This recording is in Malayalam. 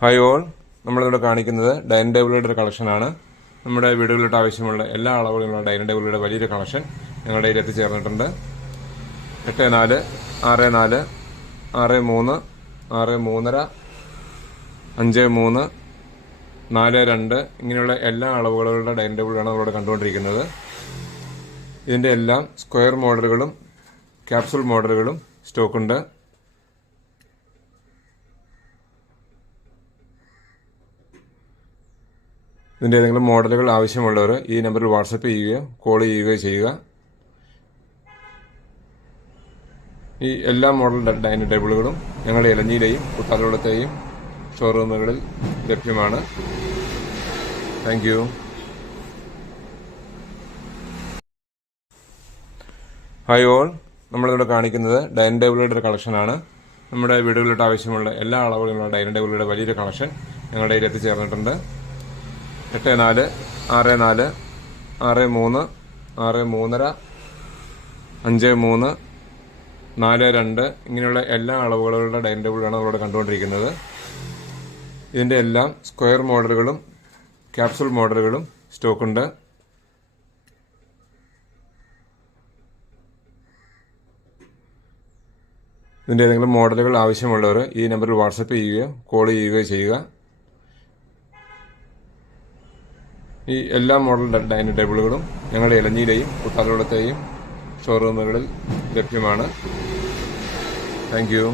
ഹായ് ഓൾ, നമ്മളിവിടെ കാണിക്കുന്നത് ഡൈനിങ് ടേബിളുടെ ഒരു കളക്ഷനാണ്. നമ്മുടെ വീടുകളിലോട്ട് ആവശ്യമുള്ള എല്ലാ അളവുകളുള്ള ഡൈനിങ് ടേബിളുടെ വലിയൊരു കളക്ഷൻ ഞങ്ങളുടെ കയ്യിൽ എത്തിച്ചേർന്നിട്ടുണ്ട്. 84, 64, 63, 63.5, 53, 42 ഇങ്ങനെയുള്ള എല്ലാ അളവുകളുള്ള ഡൈനിങ് ടേബിളാണ് നമ്മളിവിടെ കണ്ടുകൊണ്ടിരിക്കുന്നത്. ഇതിൻ്റെ എല്ലാം സ്ക്വയർ മോഡലുകളും ക്യാപ്സൂൾ മോഡലുകളും സ്റ്റോക്കുണ്ട്. ഇതിൻ്റെ ഏതെങ്കിലും മോഡലുകൾ ആവശ്യമുള്ളവർ ഈ നമ്പറിൽ വാട്സപ്പ് ചെയ്യുകയോ കോൾ ചെയ്യുകയോ ചെയ്യുക. ഈ എല്ലാ മോഡൽ ഡൈനിങ് ടേബിളുകളും ഞങ്ങളുടെ ഇലഞ്ഞിയിലെയും കുട്ടാലക്കുളത്തെയും ഷോറൂമുകളിൽ ലഭ്യമാണ്. Thank you. ഹായ് ഓൾ, നമ്മളിവിടെ കാണിക്കുന്നത് ഡൈനിങ് ടേബിളുടെ ഒരു കളക്ഷനാണ്. നമ്മുടെ വീടുകളിലോട്ട് ആവശ്യമുള്ള എല്ലാ അളവുകളുള്ള ഡൈനിങ് ടേബിളുടെ വലിയൊരു കളക്ഷൻ ഞങ്ങളുടെ കയ്യിൽ എത്തിച്ചേർന്നിട്ടുണ്ട്. 84, 64, 63, 63.5, 53, 42 ഇങ്ങനെയുള്ള എല്ലാ അളവുകളുള്ള ഡൈനിങ് ടേബിളാണ് നമ്മളിവിടെ കണ്ടുകൊണ്ടിരിക്കുന്നത്. ഇതിൻ്റെ എല്ലാം സ്ക്വയർ മോഡലുകളും ക്യാപ്സൂൾ മോഡലുകളും സ്റ്റോക്കുണ്ട്. ഇതിൻ്റെ ഏതെങ്കിലും മോഡലുകൾ ആവശ്യമുള്ളവർ ഈ നമ്പറിൽ വാട്സപ്പ് ചെയ്യുകയോ കോൾ ചെയ്യുകയോ ചെയ്യുക. ഈ എല്ലാ മോഡൽ ഡൈനിങ് ടേബിളുകളും ഞങ്ങളുടെ ഇലഞ്ഞിയിലെയും കുട്ടാലക്കുളത്തെയും ഷോറൂമുകളിൽ ലഭ്യമാണ്. Thank you.